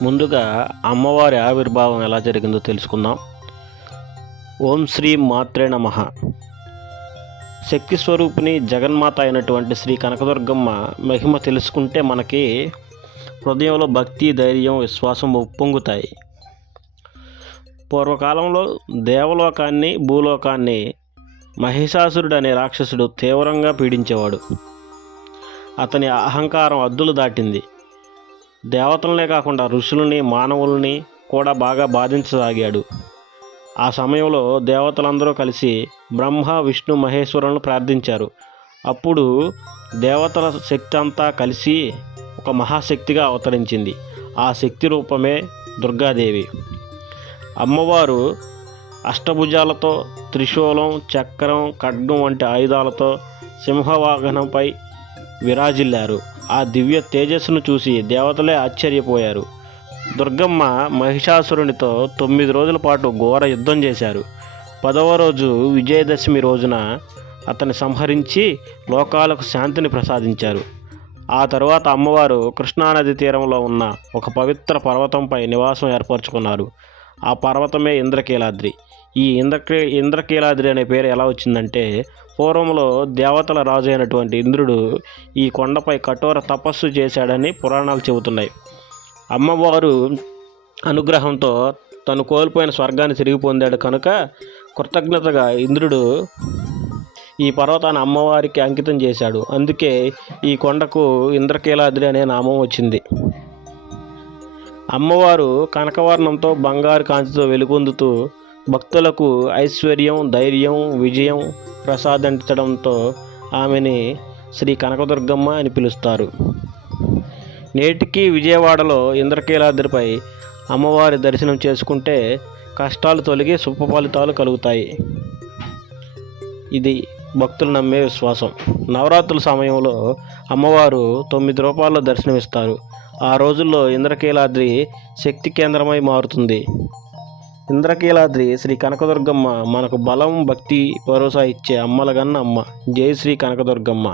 ముందుగా అమ్మవారి ఆవిర్భావం ఎలా జరిగిందో తెలుసుకుందాం. ఓం శ్రీ మాత్రే నమః. శక్తి స్వరూపిణి జగన్మాత అయినటువంటి శ్రీ కనకదుర్గమ్మ మహిమ తెలుసుకుంటే మనకి హృదయంలో భక్తి, ధైర్యం, విశ్వాసం ఉప్పొంగుతాయి. పూర్వకాలంలో దేవలోకాన్ని, భూలోకాన్ని మహిషాసురుడు అనే రాక్షసుడు తీవ్రంగా పీడించేవాడు. అతని అహంకారం హద్దులు దాటింది. దేవతలనే కాకుండా ఋషులని, మానవుల్ని కూడా బాగా బాధించసాగాడు. ఆ సమయంలో దేవతలందరూ కలిసి బ్రహ్మ, విష్ణు, మహేశ్వరులను ప్రార్థించారు. అప్పుడు దేవతల శక్తి అంతా కలిసి ఒక మహాశక్తిగా అవతరించింది. ఆ శక్తి రూపమే దుర్గాదేవి. అమ్మవారు అష్టభుజాలతో, త్రిశూలం, చక్రం, ఖడ్గం వంటి ఆయుధాలతో సింహవాహనంపై విరాజిల్లారు. ఆ దివ్య తేజస్సును చూసి దేవతలే ఆశ్చర్యపోయారు. దుర్గమ్మ మహిషాసురునితో 9 రోజుల పాటు ఘోర యుద్ధం చేశారు. 10వ రోజు విజయదశమి రోజున అతన్ని సంహరించి లోకాలకు శాంతిని ప్రసాదించారు. ఆ తరువాత అమ్మవారు కృష్ణానది తీరంలో ఉన్న ఒక పవిత్ర పర్వతంపై నివాసం ఏర్పరచుకున్నారు. ఆ పర్వతమే ఇంద్రకీలాద్రి. ఈ ఇంద్రకీలాద్రి అనే పేరు ఎలా వచ్చిందంటే, పూర్వంలో దేవతల రాజు అయినటువంటి ఇంద్రుడు ఈ కొండపై కఠోర తపస్సు చేశాడని పురాణాలు చెబుతున్నాయి. అమ్మవారు అనుగ్రహంతో తను కోల్పోయిన స్వర్గాన్ని తిరిగి పొందాడు కనుక కృతజ్ఞతగా ఇంద్రుడు ఈ పర్వతాన్ని అమ్మవారికి అంకితం చేశాడు. అందుకే ఈ కొండకు ఇంద్రకీలాద్రి అనే నామం వచ్చింది. అమ్మవారు కనకవర్ణంతో, బంగారు కాంతితో వెలుగొందుతూ భక్తులకు ఐశ్వర్యం, ధైర్యం, విజయం ప్రసాదించడంతో ఆమెని శ్రీ కనకదుర్గమ్మ అని పిలుస్తారు. నేటికి విజయవాడలో ఇంద్రకీలాద్రిపై అమ్మవారి దర్శనం చేసుకుంటే కష్టాలు తొలగి శుభ ఫలితాలు కలుగుతాయి. ఇది భక్తులు నమ్మే విశ్వాసం. నవరాత్రుల సమయంలో అమ్మవారు 9 రూపాల్లో దర్శనమిస్తారు. ఆ రోజుల్లో ఇంద్రకీలాద్రి శక్తి కేంద్రమై మారుతుంది. ఇంద్రకీలాద్రి శ్రీ కనకదుర్గమ్మ మనకు బలం, భక్తి, భరోసా ఇచ్చే అమ్మలగన్న అమ్మ. జై శ్రీ కనకదుర్గమ్మ.